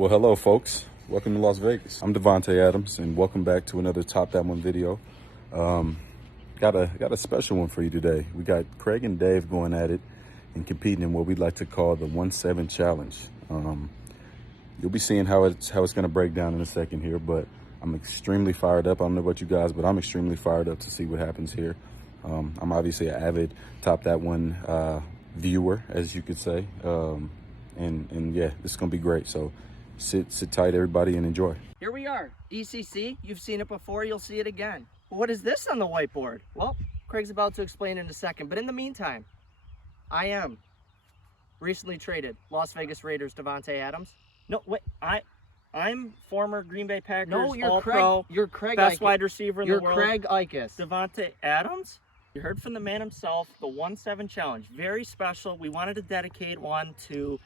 Well, hello, folks. Welcome to Las Vegas. I'm Davante Adams, and welcome back to another Top That One video. Got a special one for you today. We got Craig and Dave going at it and competing in what we'd like to call the 1-7 challenge. You'll be seeing how it's going to break down in a second here, but I'm extremely fired up. I don't know about you guys, but I'm extremely fired up to see what happens here. I'm obviously an avid Top That One viewer, as you could say, and yeah, this is going to be great. So sit tight, everybody, and enjoy. Here we are, ECC. You've seen it before, you'll see it again. What is this on the whiteboard? Well, Craig's about to explain in a second, but in the meantime, I am recently traded Las Vegas Raiders Davante Adams. No, wait, I'm former Green Bay Packers All-Pro, You're Craig. best wide receiver in the world. You're Craig Ikes. Davante Adams. You heard from the man himself, the 1-7 challenge. Very special. We wanted to dedicate one to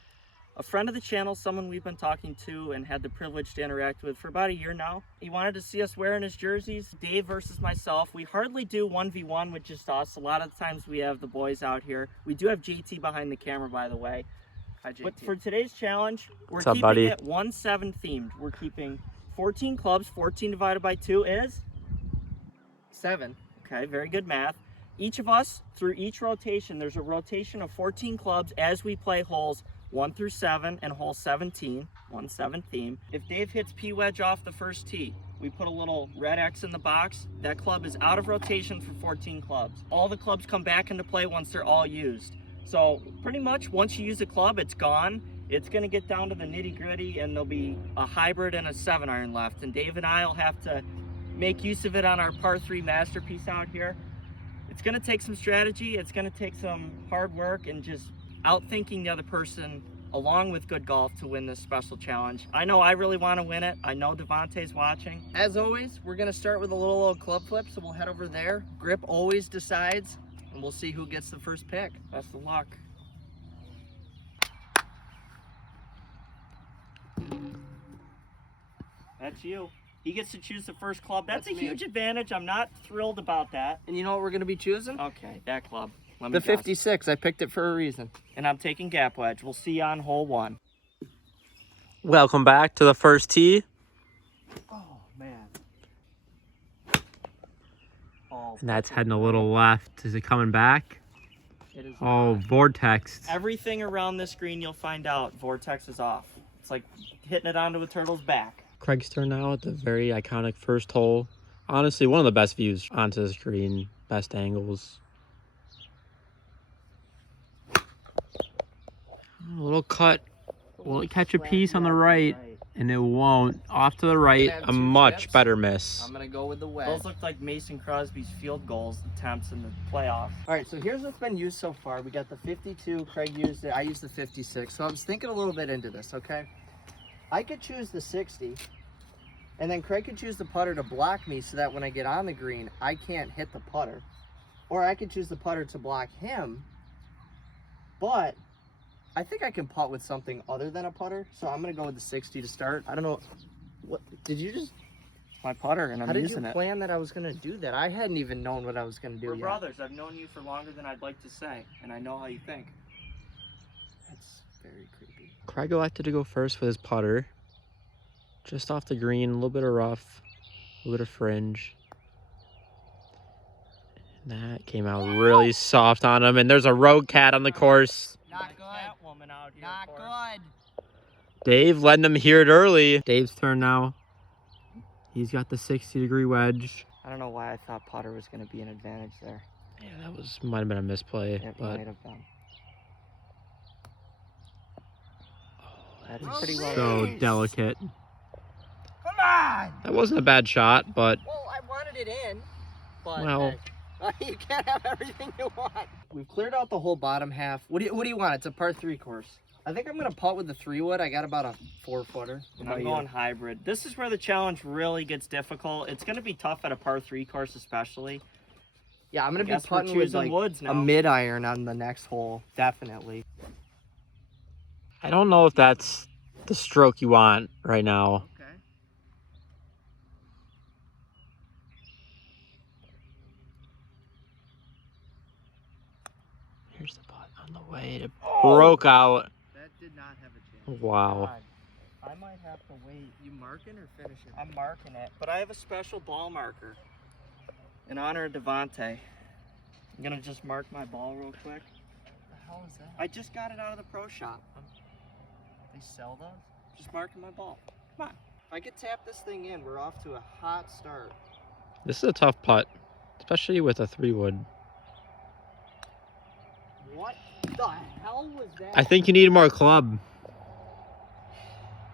a friend of the channel, someone we've been talking to and had the privilege to interact with for about a year now. He wanted to see us wearing his jerseys, Dave versus myself. We hardly do 1v1 with just us. A lot of the times we have the boys out here. We do have JT behind the camera, by the way. Hi, JT. But for today's challenge, we're keeping it 1-7 themed. We're keeping 14 clubs. 14 divided by 2 is 7. Okay, very good math. Each of us, through each rotation, there's a rotation of 14 clubs as we play holes 1 through 7 and hole 17, 1-7 theme. If Dave hits P wedge off the first tee, we put a little red X in the box. That club is out of rotation for 14 clubs. All the clubs come back into play once they're all used. So pretty much once you use a club, it's gone. It's gonna get down to the nitty gritty and there'll be a hybrid and a 7-iron left. And Dave and I will have to make use of it on our par 3 masterpiece out here. It's gonna take some strategy. It's gonna take some hard work and just outthinking the other person along with good golf to win this special challenge. I know I really want to win it. I know Davante's watching. As always, we're going to start with a little old club flip, so we'll head over there. Grip always decides, and we'll see who gets the first pick. Best of luck. That's you. He gets to choose the first club. That's a huge advantage. I'm not thrilled about that. And you know what we're going to be choosing? Okay, that club. The 56. I picked it for a reason. And I'm taking gap wedge. We'll see you on hole 1. Welcome back to the first tee. Oh, man. Oh, And that's heading a little left. Is it coming back? it is Oh, not. vortex. Everything around this green, you'll find out, vortex is off. It's like hitting it onto a turtle's back. Craig's turn now at the very iconic first hole. Honestly, one of the best views onto this green. Best angles. A little cut. Will it catch a piece on the right? And it won't. Off to the right, a much better miss. I'm going to go with the wedge. Those look like Mason Crosby's field goals attempts in the playoffs. All right, so here's what's been used so far. We got the 52. Craig used it. I used the 56. So I was thinking a little bit into this, okay? I could choose the 60. And then Craig could choose the putter to block me so that when I get on the green, I can't hit the putter. Or I could choose the putter to block him. But I think I can putt with something other than a putter, so I'm gonna go with the 60 to start. I don't know, what did you just? My putter, and I'm using it. How did you plan that I was gonna do that? I hadn't even known what I was gonna do We're yet. brothers. I've known you for longer than I'd like to say, and I know how you think. That's very creepy. Craig elected to go first with his putter. Just off the green, a little bit of rough, a little bit of fringe. And that came out really soft on him. And there's a road cat on the course. Not good. Catwoman out here, Not good. Dave letting him hear it early. Dave's turn now. He's got the 60-degree wedge. I don't know why I thought putter was going to be an advantage there. Yeah, that might have been a misplay. It But might have been. Oh, that is pretty well. so delicate. Come on! That wasn't a bad shot, but Well, I wanted it in, but well, you can't have everything you want. We've cleared out the whole bottom half. What do you want? It's a par 3 course. I think I'm gonna putt with the 3-wood. I got about a 4-footer. And I'm going hybrid. This is where the challenge really gets difficult. It's going to be tough at a par 3 course, especially. Yeah, I'm gonna be Guess we're putting with choosing like woods now. a mid-iron on the next hole, definitely. I don't know if that's the stroke you want right now. Okay. Here's the putt on the way. It broke out. That did not have a chance. Wow. I might have to wait. You marking or finishing? I'm marking it, but I have a special ball marker in honor of Davante. I'm gonna just mark my ball real quick. What the hell is that? I just got it out of the pro shop. They sell those? Just marking my ball. Come on. If I could tap this thing in, we're off to a hot start. This is a tough putt, especially with a 3-wood. What the hell was that? I think you need more club.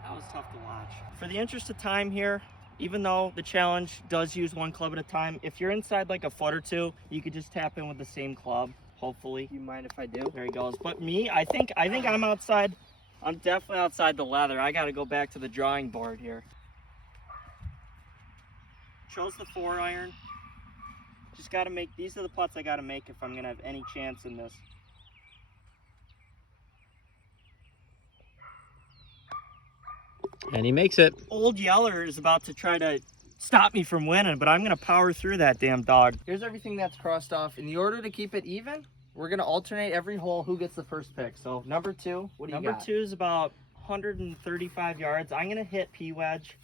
That was tough to watch. For the interest of time here, even though the challenge does use one club at a time, if you're inside like a foot or two, you could just tap in with the same club, hopefully. You mind if I do? There he goes. But me, I think I'm outside. I'm definitely outside the leather. I got to go back to the drawing board here. Chose the 4-iron. Just got to make, these are the putts I got to make if I'm going to have any chance in this. And he makes it. Old Yeller is about to try to stop me from winning, but I'm going to power through that damn dog. Here's everything that's crossed off. In the order to keep it even, we're going to alternate every hole who gets the first pick. So number 2, what do you got? Number 2 is about 135 yards. I'm going to hit P-wedge.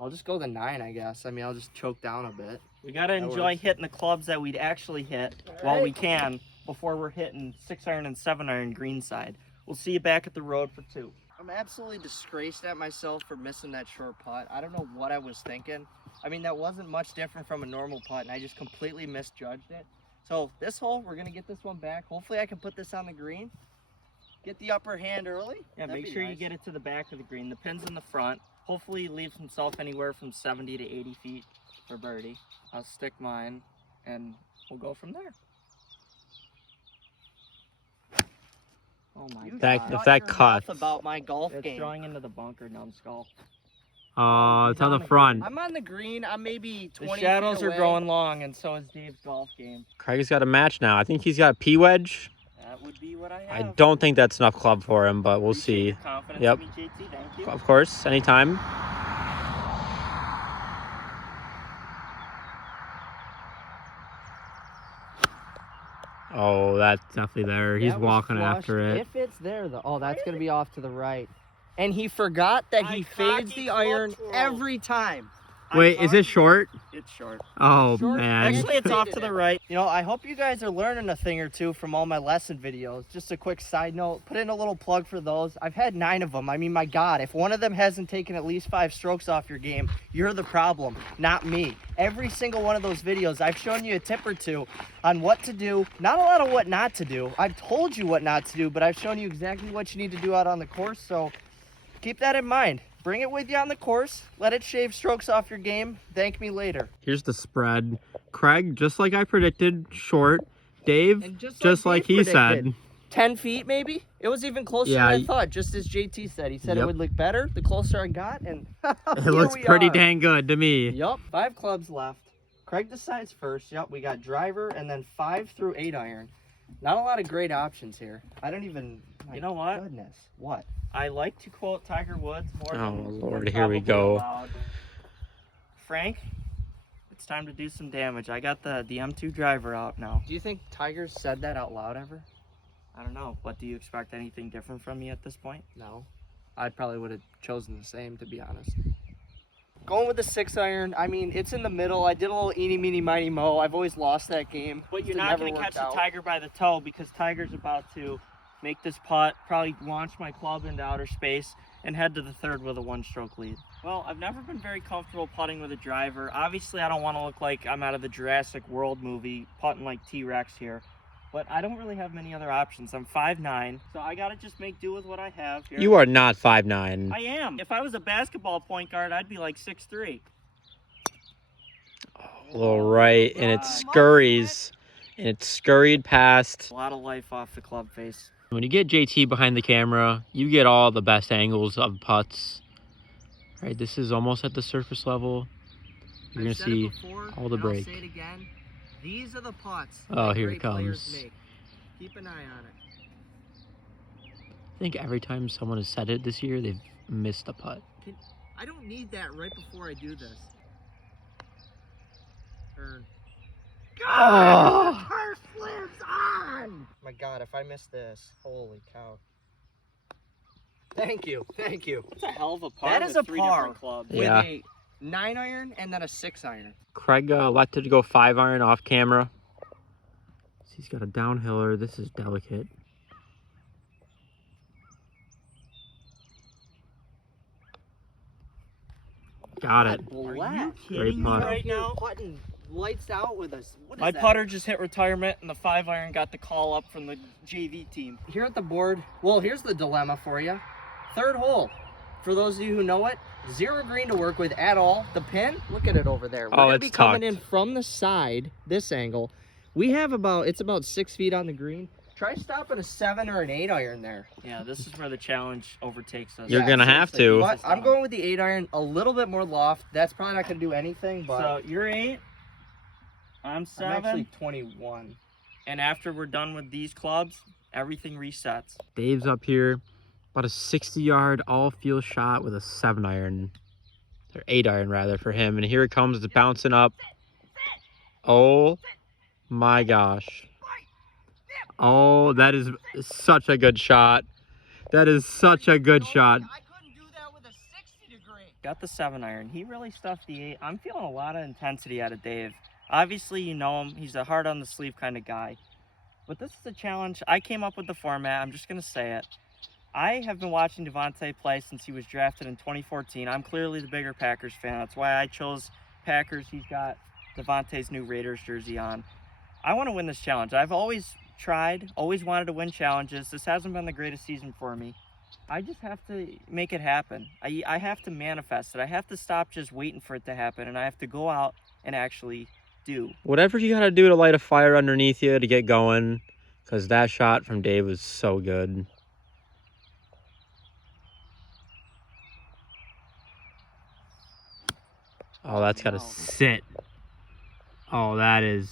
I'll just go the 9, I guess. I mean, I'll just choke down a bit. We got to enjoy works. hitting the clubs that we'd actually hit while we can before we're hitting 6-iron and 7-iron greenside. We'll see you back at the road for 2. I'm absolutely disgraced at myself for missing that short putt. I don't know what I was thinking. I mean, that wasn't much different from a normal putt, and I just completely misjudged it. So this hole, we're going to get this one back. Hopefully I can put this on the green. Get the upper hand early. Yeah, That'd make be sure you nice. get it to the back of the green. The pin's in the front. Hopefully he leaves himself anywhere from 70 to 80 feet for birdie. I'll stick mine, and we'll go from there. Oh my You That- God. if shut that your cuts. mouth about my golf It's game. drawing into the bunker, numbskull. Oh, it's He's on on the the front. I'm on the green. I'm maybe 20 The shadows feet are away. growing long, and so is Dave's golf game. Craig's got a match now. I think he's got a P-wedge. That would be what I I have. don't think that's enough club for him, but we'll Appreciate see. your confidence Yep. in me, JT. Thank you. Of course, anytime. Oh, that's definitely there. He's That was walking flush. after it. If it's there, though. Oh, that's going to be off to the right. And he forgot that he fades cocky the iron club twirl. every time. Wait, is it short? It's short. Oh, Short. man. Actually, it's off to the right. You know, I hope you guys are learning a thing or two from all my lesson videos. Just a quick side note, put in a little plug for those. I've had 9 of them. I mean, my God, if one of them hasn't taken at least 5 strokes off your game, you're the problem, not me. Every single one of those videos, I've shown you a tip or two on what to do. Not a lot of what not to do. I've told you what not to do, but I've shown you exactly what you need to do out on the course. So keep that in mind. Bring it with you on the course. Let it shave strokes off your game. Thank me later. Here's the spread. Craig, just like I predicted, short. Dave, And just like Dave he predicted, said. 10 feet maybe? It was even closer Yeah, than I thought, just as JT said. He said Yep. it would look better the closer I got, and It looks pretty dang good to me. Yup, 5 clubs left. Craig decides first. Yup, we got driver and then 5 through 8 iron. Not a lot of great options here. I don't even... You know what? Goodness. What? I like to quote Tiger Woods more Oh, than Lord, than here we probably go. allowed. Frank, it's time to do some damage. I got the M2 driver out now. Do you think Tiger said that out loud ever? I don't know. What, do you expect anything different from me at this point? No. I probably would have chosen the same, to be honest. Going with the 6 iron, I mean, it's in the middle. I did a little eeny, meeny, miny, mo. I've always lost that game. But you're It not never going to worked catch out. the Tiger by the toe, because Tiger's about to make this putt, probably launch my club into outer space, and head to the 3rd with a 1-stroke lead. Well, I've never been very comfortable putting with a driver. Obviously, I don't want to look like I'm out of the Jurassic World movie, putting like T-Rex here. But I don't really have many other options. I'm 5'9", so I got to just make do with what I have here. You are not 5'9". I am. If I was a basketball point guard, I'd be like 6'3". A little right, and it scurries. And it scurried past. A lot of life off the club face. When you get JT behind the camera, you get all the best angles of putts. Right, this is almost at the surface level. You're going to see all the break. I'll say it again. These are the putts Oh, that here great it comes. players make. Keep an eye on it. I think every time someone has said it this year, they've missed a putt. I don't need that right before I do this. Turn. Oh! Turf lives on! My God, if I miss this, holy cow. Thank you. Thank you. That's a hell of a par. That is a with 3 par. different clubs. Yeah. With a 9-iron and then a 6-iron. Craig elected to go 5-iron off camera. He's got a downhiller. This is delicate. Got it. Are you Great kidding me putt. right now? Putting lights out with us. What is My that? putter just hit retirement, and the 5-iron got the call up from the JV team. Here at the board, well, here's the dilemma for you. 3rd hole. For those of you who know it, 0 green to work with at all. The pin, look at it over there. We're gonna it's be coming tucked. in from the side, this angle. We have it's about 6 feet on the green. Try stopping a 7 or an 8-iron there. Yeah, this is where the challenge overtakes us. You're gonna have seriously, to. this is But I'm done. going with the 8-iron, a little bit more loft. That's probably not gonna do anything, but So you're 8. I'm I'm 7. actually 21. And after we're done with these clubs, everything resets. Dave's up here. About a 60-yard all-field shot with a 7-iron. Or 8-iron, rather, for him. And here it comes. It's bouncing up. Oh, my gosh. Oh, that is such a good shot. That is such a good shot. I couldn't do that with a 60 degree. Got the 7-iron. He really stuffed the 8. I'm feeling a lot of intensity out of Dave. Obviously, you know him. He's a hard on the sleeve kind of guy. But this is a challenge. I came up with the format. I'm just going to say it. I have been watching Davante play since he was drafted in 2014. I'm clearly the bigger Packers fan. That's why I chose Packers. He's got Davante's new Raiders jersey on. I want to win this challenge. I've always tried, always wanted to win challenges. This hasn't been the greatest season for me. I just have to make it happen. I have to manifest it. I have to stop just waiting for it to happen, and I have to go out and actually do. Whatever you got to do to light a fire underneath you to get going. Because that shot from Dave was so good. Oh, that's got to sit. Oh, that is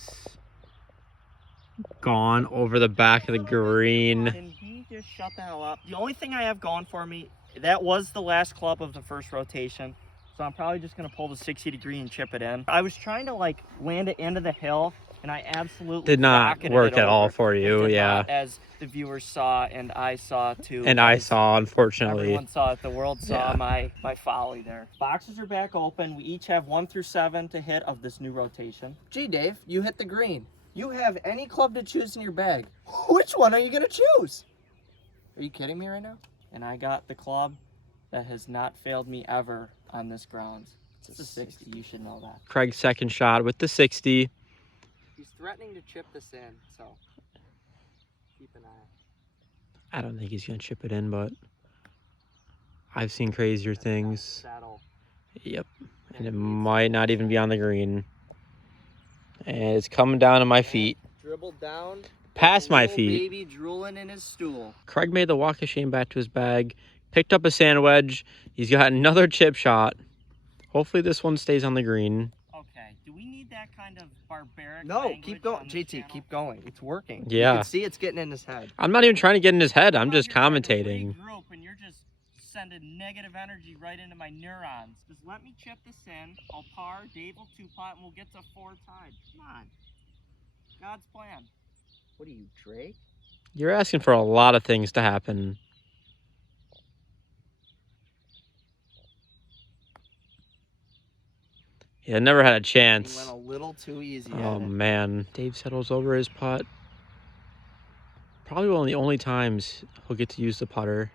gone over the back of the green. Can he just shut the hell up? The only thing I have going for me, that was the last club of the first rotation. So I'm probably just going to pull the 60 degree and chip it in. I was trying to like land it into the hill, and I absolutely Did not rocketed work it at all over. for you, It did yeah. not, as the viewers saw and I saw too. And I as saw, unfortunately. Everyone saw it. The world saw Yeah. my folly there. Boxes are back open. We each have 1 through 7 to hit of this new rotation. Gee, Dave, you hit the green. You have any club to choose in your bag. Which one are you going to choose? Are you kidding me right now? And I got the club that has not failed me ever on this grounds. It's a 60. You should know that. Craig's second shot with the 60. He's threatening to chip this in, so keep an eye. I don't think he's going to chip it in, but I've seen crazier things. Saddle. Yep. And it might not even be on the green. And it's coming down to my feet. Dribbled down. Past my Little feet. Baby drooling in his stool. Craig made the walk of shame back to his bag. Picked up a sand wedge. He's got another chip shot. Hopefully this one stays on the green. Okay. Do we need that kind of barbaric No, language keep going. on this JT, channel? keep going. It's working. Yeah. You can see it's getting in his head. I'm not even trying to get in his head. I'm How just about you're trying to commentating. regroup and you're just sending negative energy right into my neurons. Just let me chip this in. I'll par. Dave will 2-putt, and we'll get to 4 tied. Come on. God's plan. What are you, Drake? You're asking for a lot of things to happen. He never had a He chance. went a little too easy Oh, at it. man. Dave settles over his putt. Probably one of the only times he'll get to use the putter.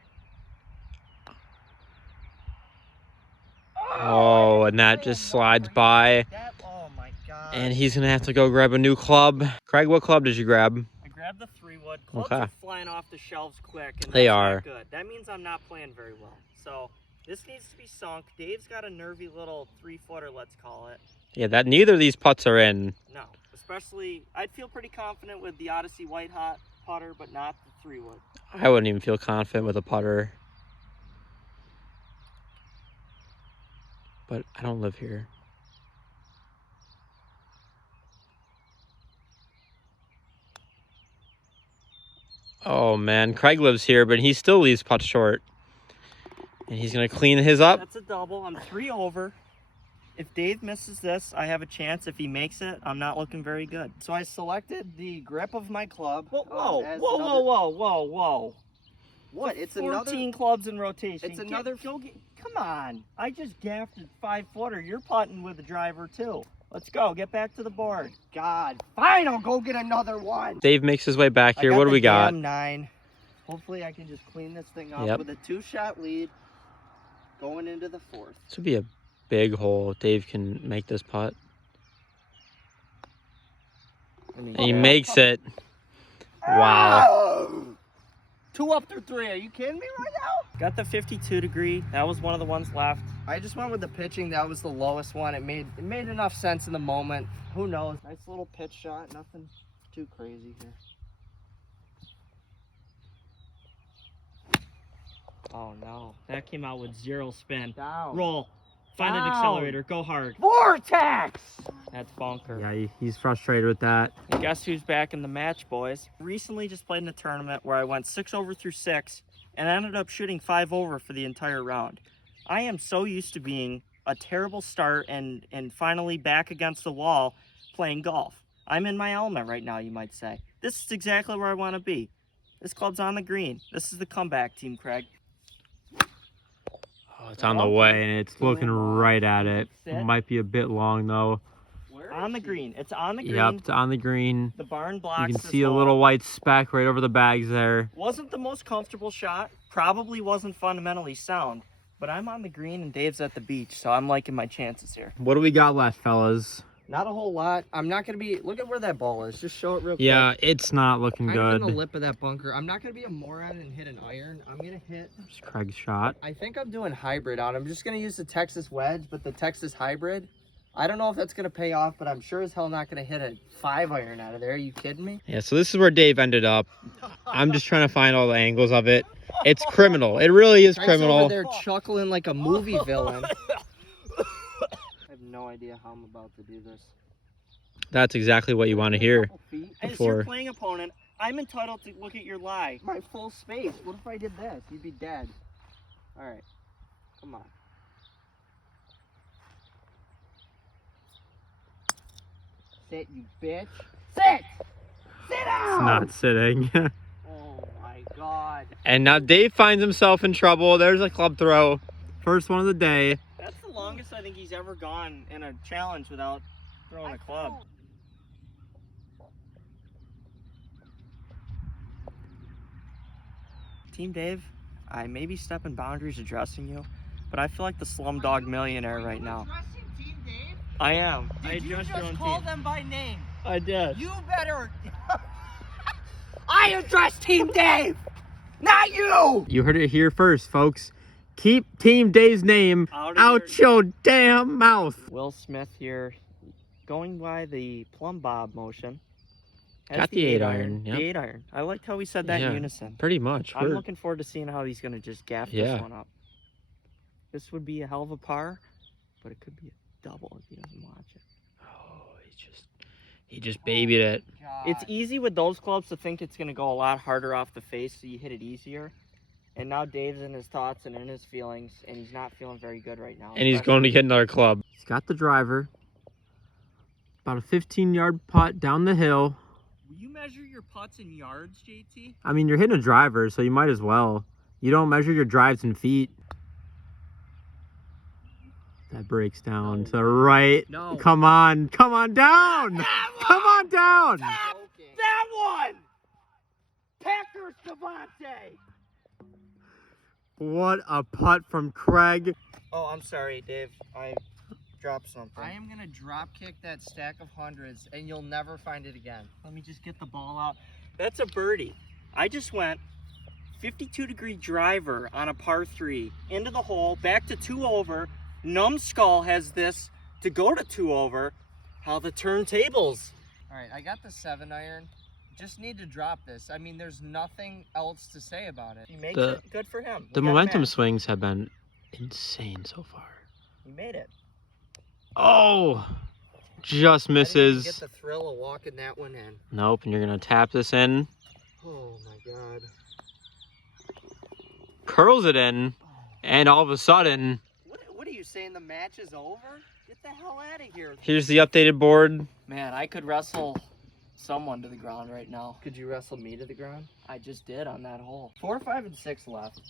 Oh, and that just slides by. Oh my god. And he's going to have to go grab a new club. Craig, what club did you grab? I grabbed the 3-wood. Clubs Okay. are flying off the shelves quick. And They that's are. Not good. That means I'm not playing very well. So this needs to be sunk. Dave's got a nervy little 3-footer, let's call it. Yeah, that neither of these putts are in. No. Especially, I'd feel pretty confident with the Odyssey White Hot putter, but not the 3-wood. I wouldn't even feel confident with a putter. But I don't live here. Oh, man. Craig lives here, but he still leaves putts short. And he's going to clean his up. That's a double. I'm 3 over. If Dave misses this, I have a chance. If he makes it, I'm not looking very good. So I selected the grip of my club. Whoa, as whoa, another- whoa, whoa, whoa, whoa. What? It's 14 another. clubs in rotation. It's another. Go get. Come on. I just gaffed a 5-footer. You're putting with the driver too. Let's go. Get back to the board. God. Fine, I'll go get another one. Dave makes his way back here. I got What do the we got? damn 9. Hopefully I can just clean this thing up Yep. with a 2-shot lead going into the 4th. This would be a big hole. Dave can make this putt. And he makes it. Wow. Oh! 2 up through 3. Are you kidding me right now? Got the 52 degree. That was one of the ones left. I just went with the pitching. That was the lowest one. It made enough sense in the moment. Who knows? Nice little pitch shot. Nothing too crazy here. Oh no. That came out with 0 spin. Down. Roll. Find an Down. accelerator. Go hard. Vortex! That's bunker. Yeah, he's frustrated with that. And guess who's back in the match, boys? Recently just played in a tournament where I went 6 over through 6 and ended up shooting 5 over for the entire round. I am so used to being a terrible start and finally back against the wall playing golf. I'm in my element right now, you might say. This is exactly where I want to be. This club's on the green. This is the comeback team, Craig. Oh, it's on the way, and it's looking right at it. Sit. Might be a bit long, though. On the green. It's on the green. Yep, it's on the green. The barn blocks. You can this see a hole. little white speck right over the bags there. Wasn't the most comfortable shot. Probably wasn't fundamentally sound. But I'm on the green and Dave's at the beach, so I'm liking my chances here. What do we got left, fellas? Not a whole lot. I'm not going to be... Look at where that ball is. Just show it real quick. Yeah, it's not looking I'm good. in the lip of that bunker. I'm not going to be a moron and hit an iron. I'm going to hit... There's Craig's shot. I think I'm doing hybrid on. I'm just going to use the Texas wedge, but the Texas hybrid. I don't know if that's going to pay off, but I'm sure as hell not going to hit a 5-iron out of there. Are you kidding me? Yeah, so this is where Dave ended up. I'm just trying to find all the angles of it. It's criminal. It really is Frank's criminal. over there chuckling like a movie villain. I have no idea how I'm about to do this. That's exactly what you want to hear. As Before. your playing opponent, I'm entitled to look at your lie. My full space. What if I did this? You'd be dead. All right. Come on. Sit, you bitch. Sit! Sit down! It's not sitting. Oh my god. And now Dave finds himself in trouble. There's a club throw. First one of the day. That's the longest I think he's ever gone in a challenge without throwing a club. Team Dave, I may be stepping boundaries addressing you, but I feel like the slumdog millionaire right now. Team Dave? I am. I Did you addressed just your own call team. them by name? I did. You better... I address Team Dave! Not you! You heard it here first, folks. Keep Team Dave's name out your damn mouth. Will Smith here, going by the plumb bob motion. Has Got the 8-iron, yep. The 8-iron. I liked how he said that Yeah, in unison. Pretty much. I'm looking forward to seeing how he's going to just gaff this one up. This would be a hell of a par, but it could be a double if he doesn't watch it. Oh, he just babied it. God. It's easy with those clubs to think it's going to go a lot harder off the face, so you hit it easier. And now Dave's in his thoughts and in his feelings, and he's not feeling very good right now. And he's going to get another club. He's got the driver. About a 15-yard putt down the hill. Will you measure your putts in yards, JT? I mean, you're hitting a driver, so you might as well. You don't measure your drives in feet. That breaks down to the right. No. Come on. Come on down. Come on down. That one! Packers Davante! What a putt from Craig. Oh, I'm sorry, Dave. I dropped something. I am going to drop kick that stack of hundreds, and you'll never find it again. Let me just get the ball out. That's a birdie. I just went 52-degree driver on a par 3 into the hole, back to 2 over. Numbskull has this to go to 2 over. How the turntables. All right, I got the 7-iron. Just need to drop this. I mean, there's nothing else to say about it. He makes The- it. Good for him. The We got a momentum match. swings have been insane so far. He made it. Oh, just I didn't even misses. get the thrill of walking that one in. Nope, and you're going to tap this in. Oh my god. Curls it in, and all of a sudden, What are you saying? The match is over? Get the hell out of here. here's the updated board. Man, I could wrestle someone to the ground right now. Could you wrestle me to the ground? I just did on that hole. 4, 5, and 6 left.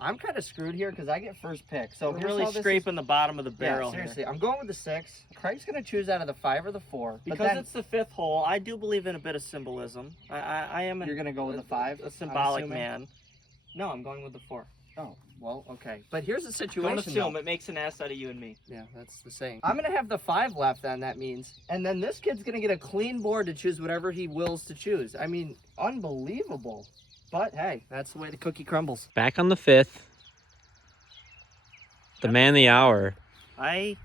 I'm kind of screwed here because I get first pick. So We're here's really how this scraping the bottom of the is. barrel Yeah, seriously. here. I'm going with the 6. Craig's going to choose out of the 5 or the 4. Because but then it's the 5th hole, I do believe in a bit of symbolism. I am you're going to go with the 5? a symbolic I'm assuming? man. No, I'm going with the 4. Oh, well, okay. But here's the Don't situation, assume. though. It makes an ass out of you and me. Yeah, that's the saying. I'm going to have the 5 left then, that means. And then this kid's going to get a clean board to choose whatever he wills to choose. I mean, unbelievable. But, hey, that's the way the cookie crumbles. Back on the 5th. The man of the hour. I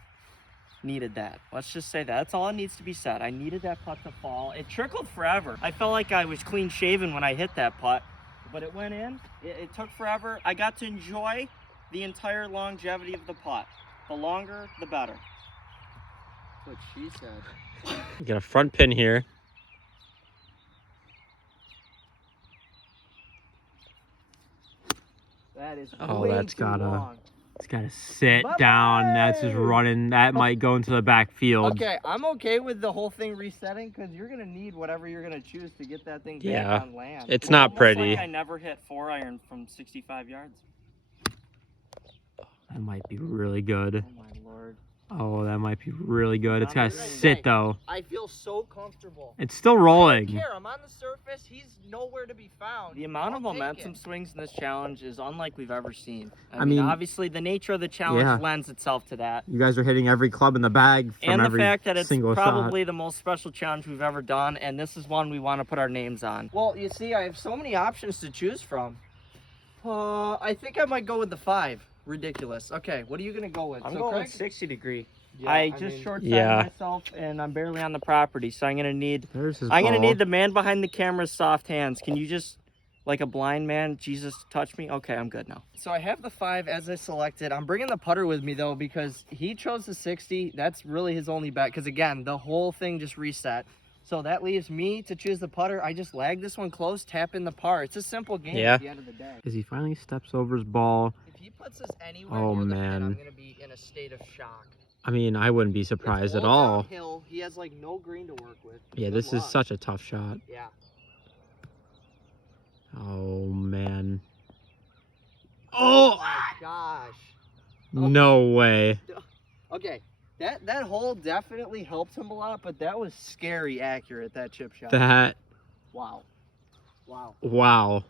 needed that. Let's just say that. That's all that needs to be said. I needed that putt to fall. It trickled forever. I felt like I was clean shaven when I hit that putt, but it went in. It took forever. I got to enjoy the entire longevity of the putt. The longer, the better. That's what she said. You got a front pin here. That is Oh, way that's too gotta- long. It's got to sit down. That's just running. That might go into the back field. Okay, I'm okay with the whole thing resetting because you're going to need whatever you're going to choose to get that thing Yeah. back on land. It's Well, not almost pretty. Like I never hit 4-iron from 65 yards. That might be really good. Oh my lord. Oh, that might be really good. It's got to Right. sit, though. I feel so comfortable. It's still I don't rolling. care. I'm on the surface. He's nowhere to be found. The amount of I'll take momentum it. swings in this challenge is unlike we've ever seen. I mean, obviously the nature of the challenge yeah. lends itself to that. You guys are hitting every club in the bag from And the every fact that it's single shot. probably the most special challenge we've ever done, and this is one we want to put our names on. Well, you see, I have so many options to choose from. I think I might go with the 5. Ridiculous. Okay, what are you going to go with? I'm So, going Craig? with 60 degree. Yeah, I mean, just short-sighted Yeah. myself, and I'm barely on the property, so I'm gonna need There's his I'm gonna ball. need the man behind the camera's soft hands. Can you just, like a blind man, Jesus, touch me? Okay, I'm good now. So I have the 5 as I selected. I'm bringing the putter with me, though, because he chose the 60. That's really his only bet, because, again, the whole thing just reset. So that leaves me to choose the putter. I just lag this one close, tap in the par. It's a simple game Yeah. at the end of the day. As he finally steps over his ball. If he puts this anywhere Oh, near the man. pin, I'm going to be in a state of shock. I mean, I wouldn't be surprised at all. Downhill. He has, like, no green to work with. Yeah, Good this is luck. such a tough shot. Yeah. Oh, man. Oh, Oh! my gosh. No way. Okay. That hole definitely helped him a lot, but that was scary accurate, that chip shot. That, Wow. Wow. wow.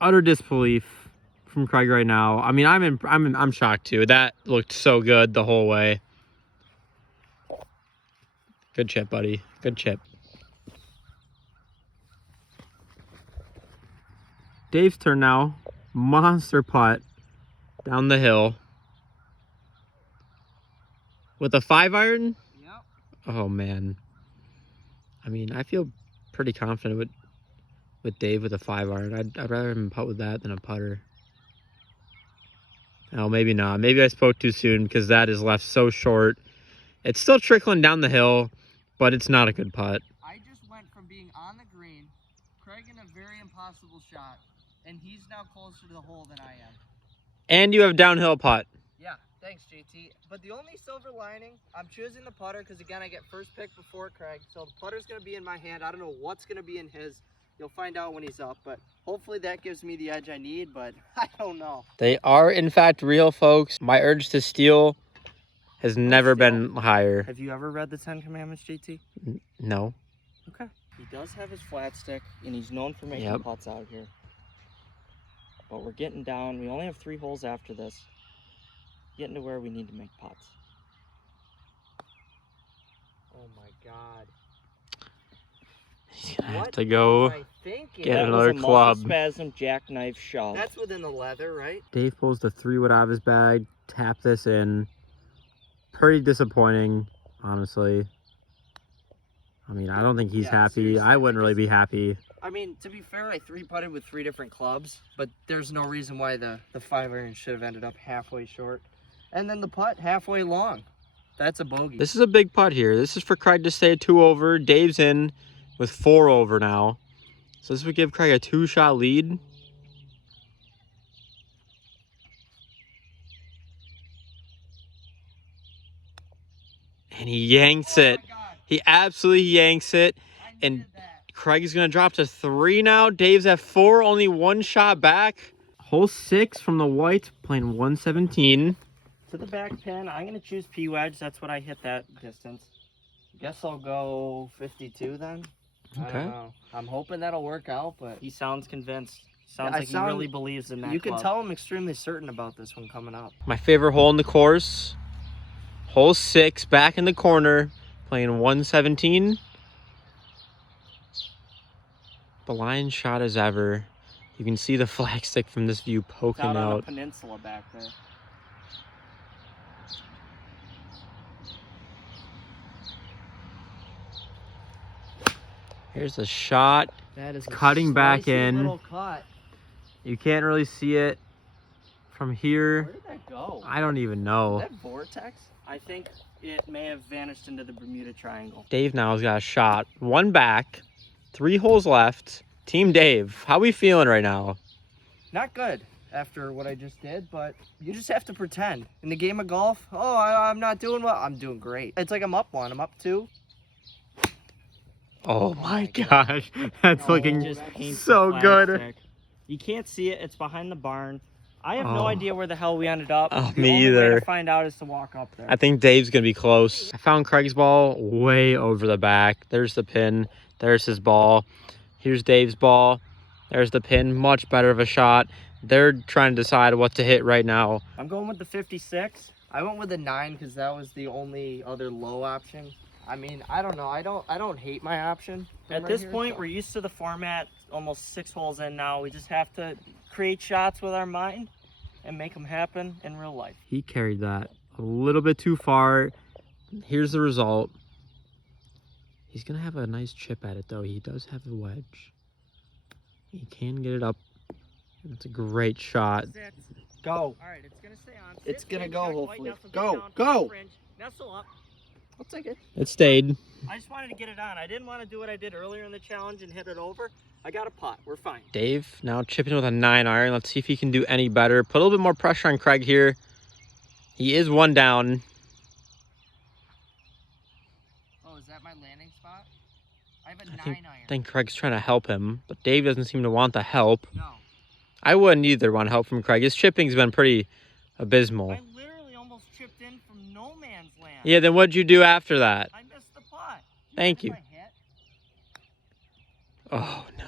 Utter disbelief from Craig right now. I mean, I'm shocked too. That looked so good the whole way. Good chip, buddy. Good chip. Dave's turn now. Monster putt down the hill. With a 5-iron? Yep. Oh, man. I mean, I feel pretty confident with Dave with a 5-iron. I'd rather him putt with that than a putter. Oh, maybe not. Maybe I spoke too soon because that is left so short. It's still trickling down the hill, but it's not a good putt. I just went from being on the green, Craig in a very impossible shot, and he's now closer to the hole than I am. And you have downhill putt. Yeah, thanks, JT. But the only silver lining, I'm choosing the putter because, again, I get first pick before Craig. So the putter's going to be in my hand. I don't know what's going to be in his. You'll find out when he's up, but hopefully that gives me the edge I need, but I don't know. They are, in fact, real, folks. My urge to steal has never been higher. Have you ever read the 10 Commandments, JT? No. Okay. He does have his flat stick, and he's known for making Yep. putts out here. But we're getting down. We only have 3 holes after this. Getting to where we need to make putts. Oh, my God. He's gonna have What to go. was I thinking? Get That another was a club. muscle spasm jackknife shove. That's within the leather, right? Dave pulls the 3-wood out of his bag, tap this in. Pretty disappointing, honestly. I mean, I don't think he's Yeah, happy. seriously, I wouldn't I really just- be happy. I mean, to be fair, I 3-putted with 3 different clubs, but there's no reason why the 5-iron should have ended up halfway short. And then the putt, halfway long. That's a bogey. This is a big putt here. This is for Craig to stay 2 over. Dave's in with 4 over now. So this would give Craig a 2-shot lead. And he yanks Oh it. my God. He absolutely yanks it. And Craig's going to drop to 3 now. Dave's at 4, only 1 shot back. Hole 6 from the white, playing 117. To the back pin, I'm going to choose P-wedge. That's what I hit that distance. Guess I'll go 52 then. I Okay. don't know. I'm hoping that'll work out, but He sounds convinced. Sounds I like sound- he really believes in that you can club. tell I'm extremely certain about this one coming up. My favorite hole in the course. Hole 6, back in the corner, playing 117. The line shot as ever. You can see the flag stick from this view It's poking out on a out. peninsula back there. Here's a shot. That is a Cutting back spicy in. little cut. You can't really see it from here. Where did that go? I don't even know. Is that vortex? I think it may have vanished into the Bermuda Triangle. Dave now's got a shot. 1 back. 3 holes left. Team Dave, how we feeling right now? Not good after what I just did, but you just have to pretend. In the game of golf, oh, I'm not doing well. I'm doing great. It's like I'm up 1, I'm up 2. Oh my gosh. That's Oh, looking just paints the so flag good. stick. You can't see it. It's behind the barn. I have Oh. no idea where the hell we ended up. Oh, The me only way either. to find out is to walk up there. I think Dave's going to be close. I found Craig's ball way over the back. There's the pin. There's his ball. Here's Dave's ball. There's the pin. Much better of a shot. They're trying to decide what to hit right now. I'm going with the 56. I went with the 9 because that was the only other low option. I mean, I don't know. I don't hate my option. from At right this here, point, so- we're used to the format. Almost 6 holes in now. We just have to create shots with our mind and make them happen in real life. He carried that a little bit too far. Here's the result. He's going to have a nice chip at it, though. He does have a wedge. He can get it up. It's a great shot. Go. All right, it's gonna stay on. It's Sit, gonna fringe, go, tuck, white hopefully. knuckle, get Go, down, go. fringe, nestle up. I'll take it. It stayed. I just wanted to get it on. I didn't want to do what I did earlier in the challenge and hit it over. I got a putt. We're fine. Dave now chipping with a 9 iron. Let's see if he can do any better. Put a little bit more pressure on Craig here. He is 1 down. Oh, is that my landing spot? I have a I 9 think, iron. I think Craig's trying to help him, but Dave doesn't seem to want the help. No. I wouldn't either want help from Craig. His chipping's been pretty abysmal. I literally almost chipped in from no man's land. Yeah, then what'd you do after that? I missed the putt. Thank you. Mind if I hit? Oh, no.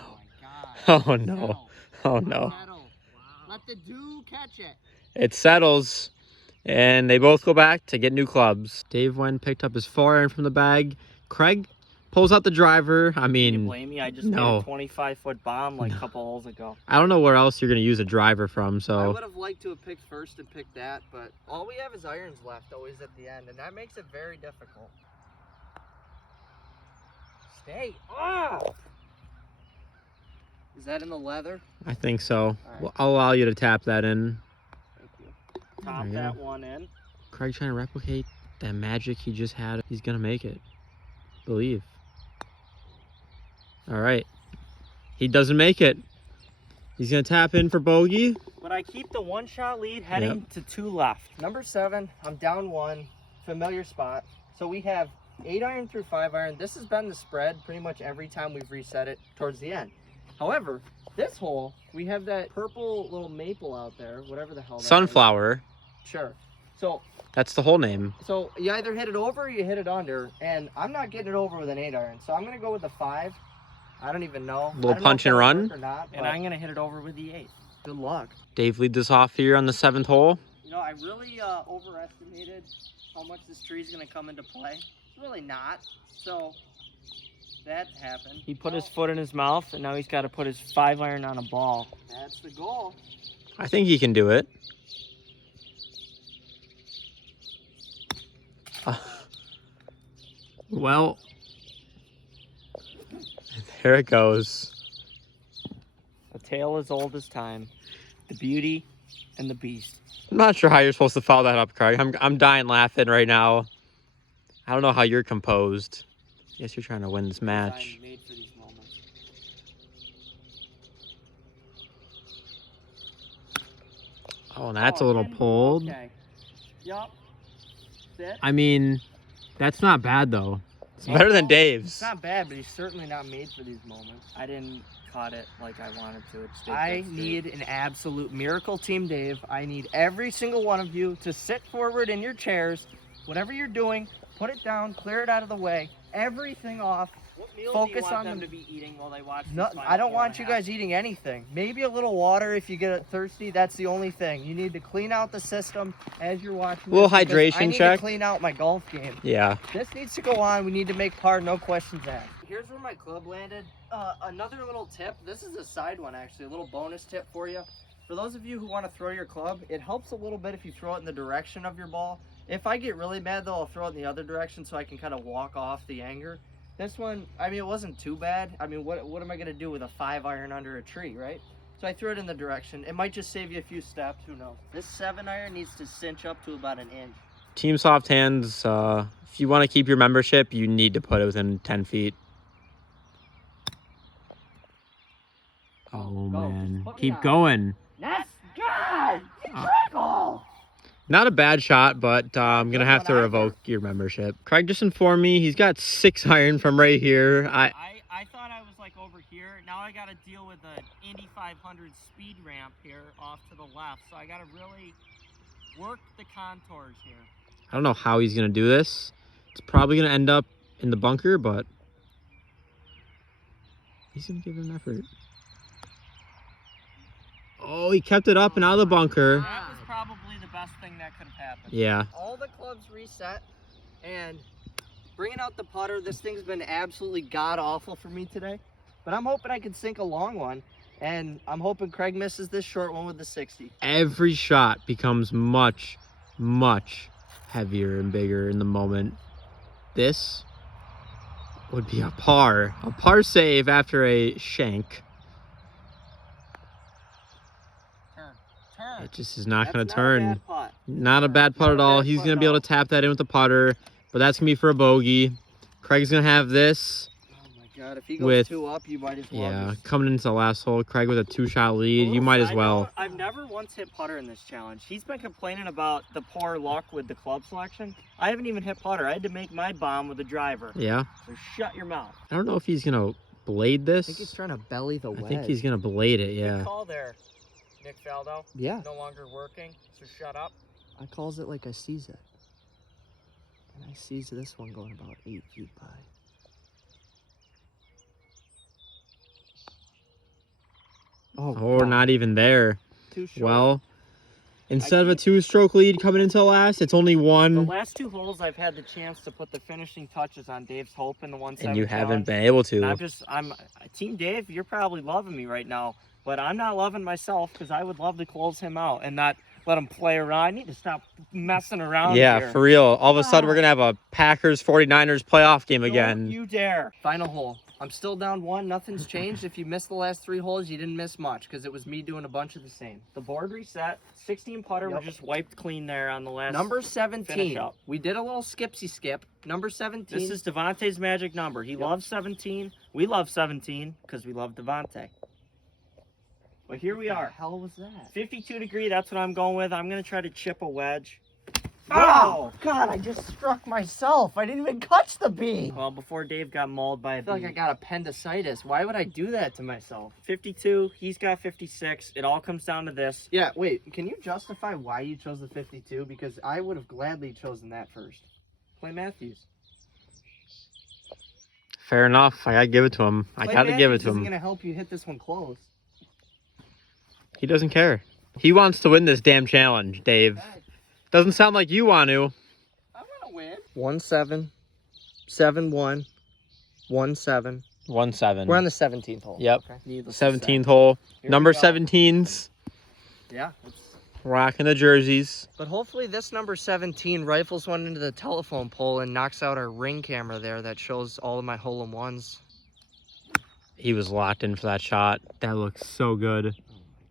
Oh my God. Oh, no. Oh, no. Settle. Let the dew catch it. It settles, and they both go back to get new clubs. Dave went and picked up his 4 iron from the bag. Craig pulls out the driver. I Can you mean, blame me? I just no. made a 25-foot bomb like a couple holes ago. I don't know where else you're going to use a driver from, I so... would have liked to have picked first and picked that, but all we have is irons left always at the end, and that makes it very difficult. Stay. Oh! Is that in the leather? I think so. right. Well, I'll allow you to tap that in. Thank you. Top There you that go. one in. Craig trying to replicate that magic he just had. He's going to make it. Believe. All right. He doesn't make it. He's going to tap in for bogey. But I keep the 1-shot lead heading to 2 left. Number 7, I'm down 1, familiar spot. So we have 8 iron through 5 iron. This has been the spread pretty much every time we've reset it towards the end. However, this hole, we have that purple little maple out there, whatever the hell that is. Sunflower. Sure. So That's the whole name. you either hit it over or you hit it under, and I'm not getting it over with an 8 iron. So I'm going to go with the 5. I don't even know. Little I don't know punch if and that'll run? work or not, And but I'm going to hit it over with the 8. good luck. Dave leads us off here on the 7th hole. You know, I really overestimated how much this tree is going to come into play. It's really not. So that happened. He put his foot in his mouth, and now he's got to put his 5-iron on a ball. That's the goal. I think he can do it. Well, there it goes. A tale as old as time. The beauty and the beast. I'm not sure how you're supposed to follow that up, Craig. I'm dying laughing right now. I don't know how you're composed. Guess you're trying to win this match. I'm made for these moments. Oh, and that's a Oh, little again? pulled. Okay. Yup. Sit. I mean, that's not bad though. It's better than It's Dave's. not bad, but he's certainly not made for these moments. I didn't cut it like I wanted to. It stayed I dead straight. need an absolute miracle, Team Dave. I need every single one of you to sit forward in your chairs. Whatever you're doing, put it down, clear it out of the way, everything off. What meal Focus do you want on them the- to be eating while they watch No, this I don't final want you 4.5? guys eating anything. Maybe a little water if you get thirsty. That's the only thing. You need to clean out the system as you're watching. Little this, because hydration I need check. to clean out my golf game. Yeah. This needs to go on. We need to make par, no questions asked. Here's where my club landed. Another little tip. This is a side one, actually. A little bonus tip for you. For those of you who want to throw your club, it helps a little bit if you throw it in the direction of your ball. If I get really mad, though, I'll throw it in the other direction so I can kind of walk off the anger. This one, I mean, it wasn't too bad. I mean, what am I going to do with a 5-iron under a tree, right? So I threw it in the direction. It might just save you a few steps. Who knows? This 7-iron needs to cinch up to about an inch. Team Soft Hands, if you want to keep your membership, you need to put it within 10 feet. Oh, Go. man. Put me Keep on. going. That's good! Trickle! Not a bad shot, but I'm going to have to Good one revoke your membership. Craig just informed me he's got 6-iron from right here. I thought I was like over here. Now I got to deal with the Indy 500 speed ramp here off to the left. So I got to really work the contours here. I don't know how he's going to do this. It's probably going to end up in the bunker, but he's going to give it an effort. Oh, he kept it up and out of the bunker. That was probably the best thing that could have happened. Yeah. All the clubs reset, and bringing out the putter, this thing's been absolutely god-awful for me today. But I'm hoping I can sink a long one, and I'm hoping Craig misses this short one with the 60. Every shot becomes much, much heavier and bigger in the moment. This would be a par save after a shank. Turn. It just is not going to That's turn. Not a bad putt. Not a bad putt Not at a all. bad He's putt going to at be able all. to tap that in with the putter, but that's going to be for a bogey. Craig's going to have this. Oh my god, if he goes With- 2 up, you might as well. Yeah, just- coming into the last hole. Craig with a 2-shot lead. You little might as side well. note, I've never once hit putter in this challenge. He's been complaining about the poor luck with the club selection. I haven't even hit putter. I had to make my bomb with a driver. Yeah. So shut your mouth. I don't know if he's going to blade this. I think he's trying to belly the wedge. I think he's going to blade it, Good yeah. call there, Nick Faldo. Yeah, No longer working, so shut up. I calls it like I sees it. And I sees this one going about 8 feet by. Oh, God. not even there. Too short. Well, instead of a 2-stroke lead coming into last, it's only The 1. last 2 holes, I've had the chance to put the finishing touches on Dave's Hope in the 1-7 And you haven't challenge. been able And to. I'm Team Dave. You're probably loving me right now, but I'm not loving myself because I would love to close him out and not let him play around. I need to stop messing around. Yeah, here. for real. All of a sudden, we're going to have a Packers-49ers playoff game Don't again. you dare. Final hole. I'm still down 1. Nothing's changed. If you missed the last 3 holes, you didn't miss much because it was me doing a bunch of the same. The board reset. 16 putter. Yep. We just wiped clean there on the last. Number finish 17. up. We did a little skipsy skip. Number 17. This is Davante's magic number. He loves 17. We love 17 because we love Davante. But here we What the are. hell was that? 52 degree. That's what I'm going with. I'm going to try to chip a wedge. Oh, God, I just struck myself. I didn't even catch the bee. Well, before Dave got mauled by a I feel like bee. I got appendicitis. Why would I do that to myself? 52. He's got 56. It all comes down to this. Yeah, wait. Can you justify why you chose the 52? Because I would have gladly chosen that first. Play Matthews. Fair enough. I got to give it to him. I got to give it to Isn't him. going to help you hit this one close. He doesn't care. He wants to win this damn challenge, Dave. Doesn't sound like you want to. I want to win. 1-7, 7-1, 1-7. 1-7. We're on the 17th hole. Yep. Okay. Needless to say. 17th hole. Here Number we go. 17s. Yeah. Rocking the jerseys. But hopefully this number 17 rifles one into the telephone pole and knocks out our ring camera there that shows all of my hole-in-ones. He was locked in for that shot. That looks so good.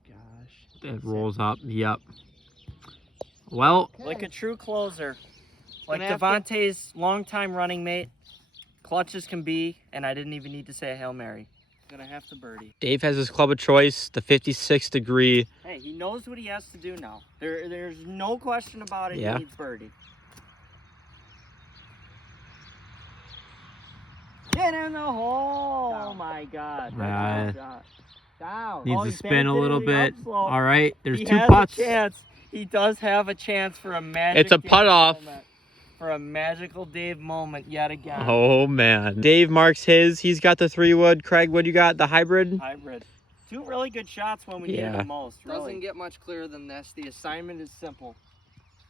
Gosh. It rolls up. Yep. Well, Like a true closer. Like Gonna have to- Davante's longtime running mate. Clutch as can be, and I didn't even need to say a Hail Mary. Gonna have to birdie. Dave has his club of choice, the 56 degree. Hey, he knows what he has to do now. There's no question about it. Yeah. He needs birdie. Get in the hole. Down. Oh my God. Yeah. That's a good shot. Down. Needs Oh, to he spin a little banked it in bit. the upslope. All right, there's He 2 has putts. a chance. He does have a chance for a magic. It's a putt Dave off. moment. For a magical Dave moment yet again. Oh man. Dave marks his. He's got the 3-wood. Craig, what you got? The hybrid? Hybrid. 2 really good shots when we needed Yeah. them most. Really. Doesn't get much clearer than this. The assignment is simple.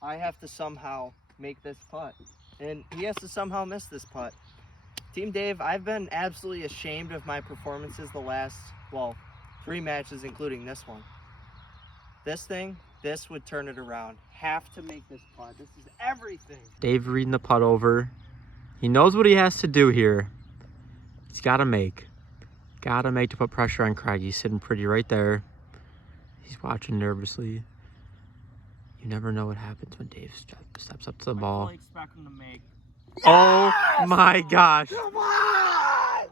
I have to somehow make this putt, and he has to somehow miss this putt. Team Dave, I've been absolutely ashamed of my performances the last, well, 3 matches, including this one. This would turn it around. Have to make this putt. This is everything. Dave reading the putt over. He knows what he has to do here. He's got to make. Got to make to put pressure on Craig. He's sitting pretty right there. He's watching nervously. You never know what happens when Dave steps up to the ball. I expect him to make. Oh my gosh. Come on!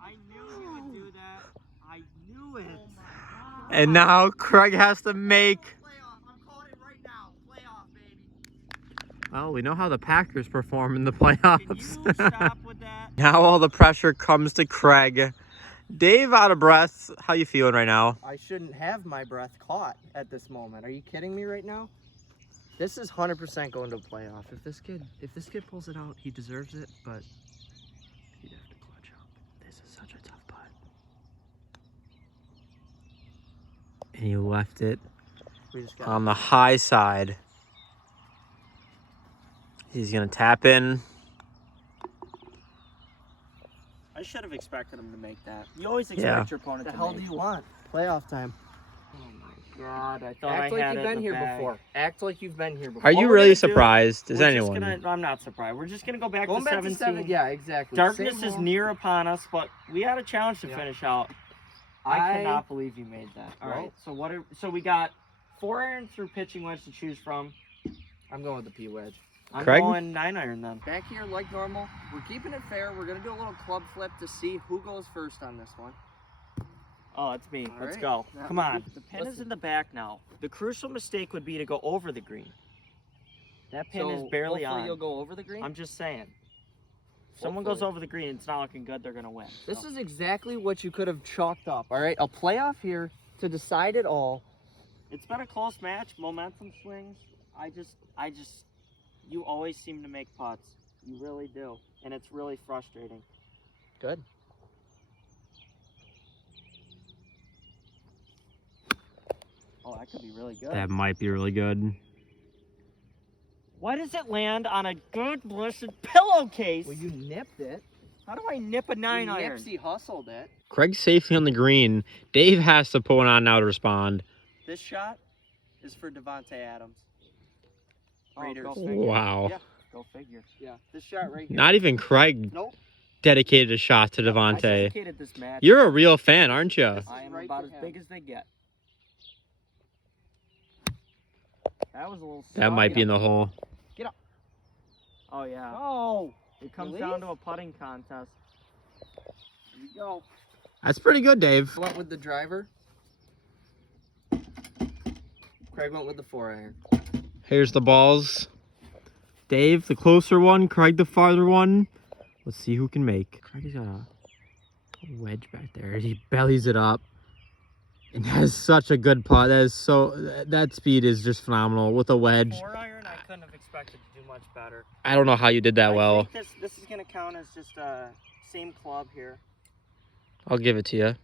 I knew he would do that. I knew it. And now Craig has to make. Playoff. I'm calling it right now. Playoff, baby. Well, we know how the Packers perform in the Can you playoffs. stop with that? Now all the pressure comes to Craig. Dave out of breath. How you feeling right now? I shouldn't have my breath caught at this moment. Are you kidding me right now? This is 100% going to a playoff. If this kid pulls it out, he deserves it, but he'd have to clutch up. This is such a tough putt. And he left it We just got on the high side. He's gonna tap in. I should have expected him to make that. You always expect Yeah. your opponent What the to hell make. do you want? Playoff time. Oh my God! I thought Act I like had you've it been in here the bag. before. Act like you've been here before. Are What you we're really gonna do- surprised? Is We're just anyone? I'm not surprised. We're just gonna go back Going to back 17. to 7, yeah, exactly. Darkness Same is hole. near upon us, but we had a challenge to Yeah. finish out. I cannot believe you made that. All right. So we got 4 iron through pitching wedge to choose from. I'm going with the P wedge. I'm Craig? going 9 iron then. Back here, like normal, we're keeping it fair. We're gonna do a little club flip to see who goes first on this one. Oh, it's me. All Let's right. go. That Come would on. be- The pin is listen. in the back now. The crucial mistake would be to go over the green. That pin is barely hopefully on. you'll go over the green. I'm just saying. If someone goes Hopefully. over the green, it's not looking good. They're gonna win. This So. is exactly what you could have chalked up. All right, a playoff here to decide it all. It's been a close match. Momentum swings. You always seem to make putts. You really do, and it's really frustrating. Good. Oh, that could be really good. That might be really good. Why does it land on a good blessed pillowcase? Well, you nipped it. How do I nip a 9 You iron? Nipsey hustled it. Craig's safely on the green. Dave has to put one on now to respond. This shot is for Davante Adams. Oh, Raiders. go figure. Wow. Yeah, go figure. Yeah, this shot right here. Not even Craig Nope. dedicated a shot to I Davante. dedicated this match. You're a real fan, aren't you? This is I am right about to as him. big as they get. That was a little. That might be in the hole. Oh yeah. Oh, It comes Release? down to a putting contest. here we go. That's pretty good, Dave. Went with the driver. Craig went with the 4-iron. Here's the balls. Dave, the closer one. Craig, the farther one. Let's see who can make. Craig's got a wedge back there. He bellies it up. And has such a good putt. That speed is just phenomenal with a wedge. 4 iron, I couldn't have expected to do much better. I don't know how you did that well. I think this is gonna count as just same club here. I'll give it to you.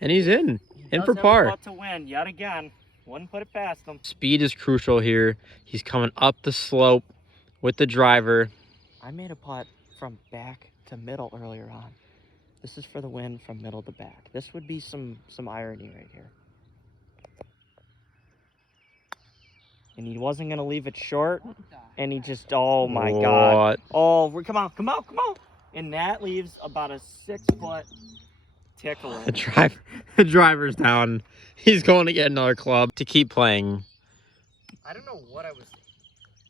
And he's in. In Does for have a par. putt to win yet again. Wouldn't put it past him. Speed is crucial here. He's coming up the slope with the driver. I made a putt from back to middle earlier on. This is for the win from middle to back. This would be some irony right here. And he wasn't gonna leave it short, and he just, oh my God. What? Oh, come on. And that leaves about a 6-foot tickle in. The driver's down. He's going to get another club to keep playing. I don't know what I was.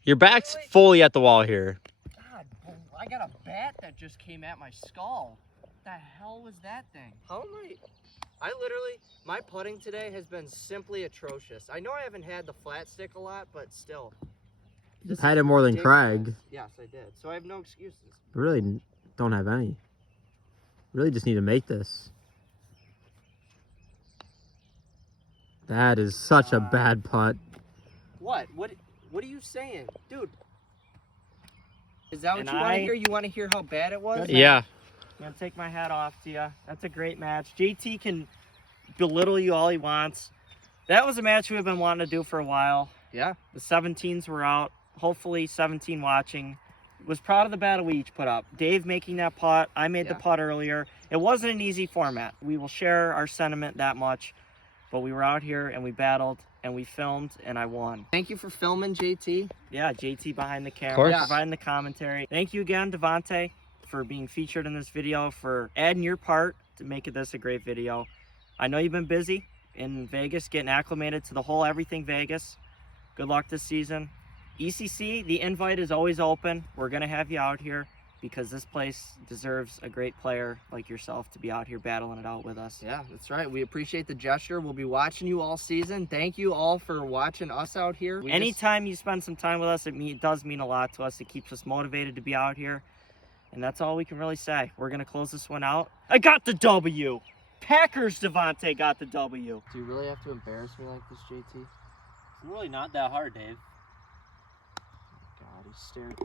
Your back's fully at the wall here. God, I got a bat that just came at my skull. What the hell was that thing? How am I literally, my putting today has been simply atrocious. I know I haven't had the flat stick a lot, but still. This had is it more than ridiculous. Craig. Yes, I did. So I have no excuses. Really don't have any. Really just need to make this. That is such a bad putt. What? What are you saying? Dude. Is that what And you want to hear? You want to hear how bad it was? Good Yeah. I'm gonna take my hat off to you. That's a great match. JT can belittle you all he wants. That was a match we've been wanting to do for a while. Yeah. The 17s were out. Hopefully 17 watching was proud of the battle we each put up. Dave making that putt. I made the putt earlier. It wasn't an easy format. We will share our sentiment that much. But we were out here and we battled and we filmed and I won. Thank you for filming, JT. Yeah, JT behind the camera, course. providing the commentary. Thank you again, Davante, for being featured in this video, for adding your part to make this a great video. I know you've been busy in Vegas, getting acclimated to the whole everything Vegas. Good luck this season. ECC, the invite is always open. We're going to have you out here because this place deserves a great player like yourself to be out here battling it out with us. Yeah, that's right. We appreciate the gesture. We'll be watching you all season. Thank you all for watching us out here. Anytime you spend some time with us, it does mean a lot to us. It keeps us motivated to be out here. And that's all we can really say. We're going to close this one out. I got the W. Packers Davante got the W. Do you really have to embarrass me like this, JT? It's really not that hard, Dave. God, he stared.